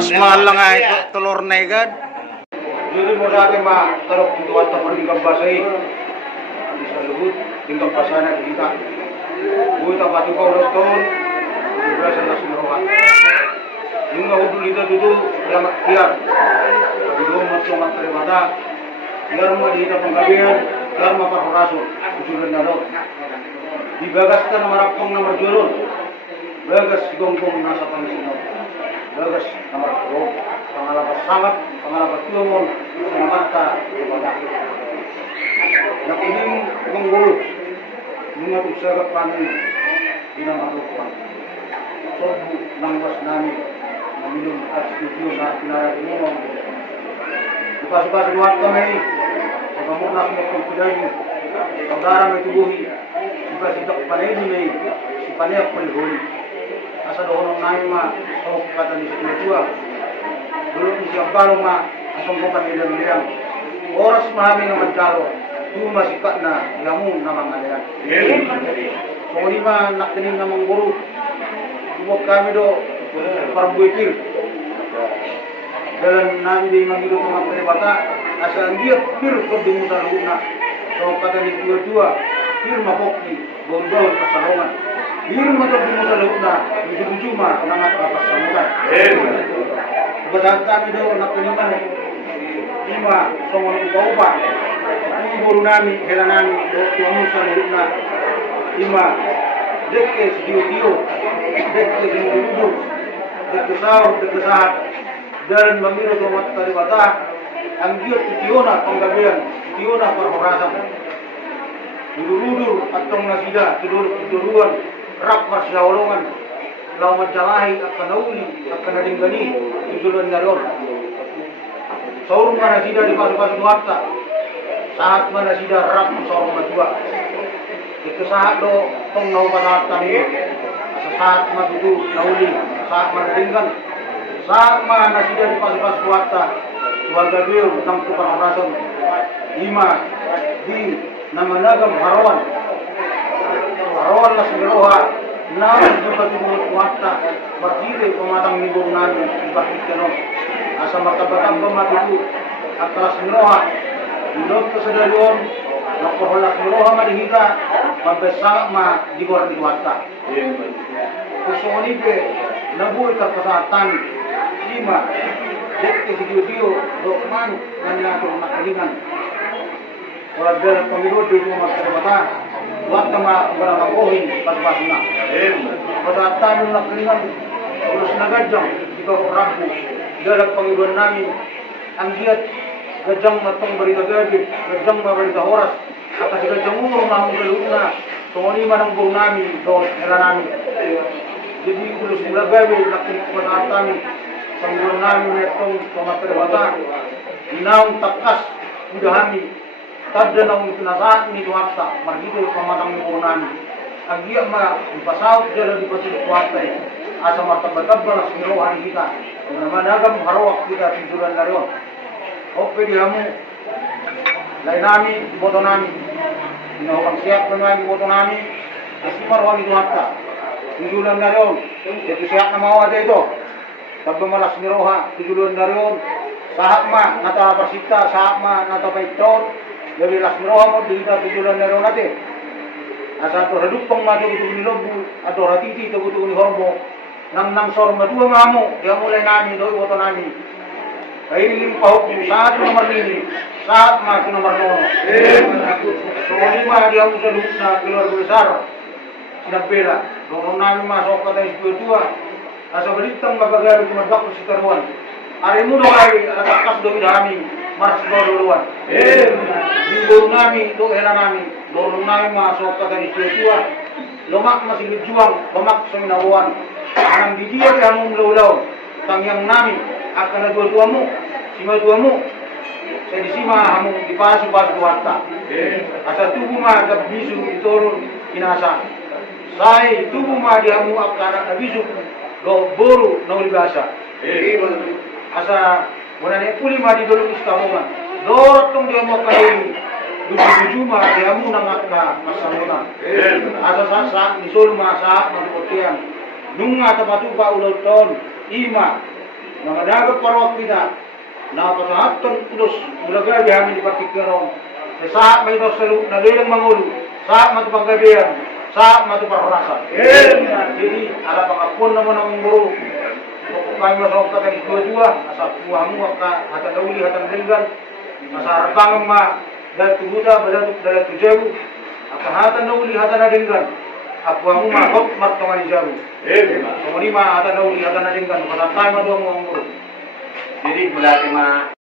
Mas mahal lang ay telur negad. Jadi mo dati tarok dito at tapang basay. Di sa lubot, tinggang pasana kita. Buta pati ko ulos ton, berasa na sumrohan. Yung nahudul ito dito, lamat kiyar. Pati doon matsumat kalimata. Kiyar mo dito panggabihan, kiyar maparhoraso, usulan na doon. Dibagas ka na marapang na marjulon. Bagas gonggong nasa pangsinod. Bagas na marapang. Pangalabat sangat, pangalabat tulungon, pangalabat kepada. Nakining menggulu, mengatur sagap kami di nama Tuhan. Sobu nangwas nami, meminum studio saat pinara umum. Lupa-lupa seduat kami, sebamunas maupun kudayu, saudara metubuhi, siapa panedi me, si paneak melihuli. Asa dohonong nami ma, sok kata di sekolah tua. Dulu siap balong ma, asong ko panilang-nilang. Oras mahami ng magkalo, tuma sikat na ilamun na mga liyan. Kung lima nakinig na mga guru, tubok kami do, parbuikir. Dalam namin din mga ito mga peribata, asa ang diyak pir pagdungo sa luna. So kata ni dua-dua, pir mapokni, bondol pasalongan. Pir matagdungo sa luna, ujung-ujuma nangat papasamutan. Kepada kami do nakiniman lima songon uba-uba. Ang guru nami, hela nami, do tuamu sa luna. Lima dekke sedio-dio, dekke sedio-dio, dekke sahur, dekke sahat. Dan memiro do mat kalibata, ang giot itiona panggabihan, itiona parhorasan. Dudur-dudur atong nasida, tuduruan, rak masyawalongan. Lau majalahi akan nauli, akan nadinggani, tujuan naron. Saur mana sida di pasu-pasu nuarta, saat mana sida rak saur madua. Itu saat do tong nau pasahat kami, saat madudu nauli, saat mana dinggan, saat mana sida di pasu-pasu nuarta, warga biu tang keparhorasan, lima di nama nagam harawan lah segeroha. Namun juga timur kuata berdiri pematang nibur nani dibakit keno asa makabatang pematu atas miroha minot kesedarion nakoholak miroha madihita mabesa ma digor di kuata kusoni be nabui terkesatan lima dekke video do man nanya to makalingan wala dalam pemilu di rumah kerbata waktu ma berapa kohin pasna pada tahun naklingan terus nagajang ikaw rabu dalam pemiluan namin ang giat gajang matong berita gabi gajang berita oras atas gajang umur namang galuna tungoni manang buong namin do era namin jadi terus nagabi naklik pada tahun pemiluan namin itong pamaterbata inaong takas udahami tada nang pinasaan ni Duwata, margito pamatang ni Purunan. Ang iya ma, ipasaot dyan di pasid Duwata asa martabatabba na sinirohan kita. Kung naman agam harawak kita, tindulan na rin. O pwede mo, lain namin, iboto namin. Inahukang siyak na namin, iboto namin. Kasi marwang ni Duwata. Tindulan na rin. Ito siyak na mawa dito. Tabba malas siniroha, tindulan na rin. Sahak ma, nataparsita, sahak ma, natapaiton. Jadi lasmiroha mo dihita tujulan na rin natin. Asa ato hadupang mati ito ni Lobu, ato ratiti ito ni Horbo, nang sor madua mamo, diya mulay namin, doy boto namin. Kaililing pahok mo, saat nomor lini, saat mati nomor nono. So, lima diya mo sa lupit na pilar besar, sinabela. Doon namin masok ka tayo sa asa balitang magagari kumadak ko si Karuan. Ari mo doon ay natakas doon namin, maras doon. Libur nami, do hela nami, dorong nami masuk ke dari Joshua, lomak masih berjuang, lomak seminawan, anam di dia kamu melau-lau, tang yang nami akan ada dua-duamu, sima-duamu, saya di sima kamu di pasu-pasu warta, asal tubuh mah ada bisu diturun binasa, saya tubuh mah dia kamu akan ada bisu, do boru nauli bahasa, asal wanane puli mah di dulu istamongan. Dorot tong dia mau kali tujuh mah dia mau nangat na masamuna. Asa saat nisul masa matukotian. Nunga tematu pa ulau ton ima na madagap parawak kita, na pasahatan ulos mulaga dihamin di partikeron, sa may dosalu na lilang mangulo, sa matupanggabihan, sa matupararasan. Jadi ala pangapun naman ang guru, kung kayo masawag ka kayo dua-dua, asa puhamu ka hatan dauli hatan ringgan, asa harapang ma dahil tubuda dahil tujebu, hatan dauli hatan ringgan, apuhamu ma kop mattongan ijabu. Kung ma hatan dauli hatan ringgan, pasatay maduang mo ang guru. Jadi berarti mah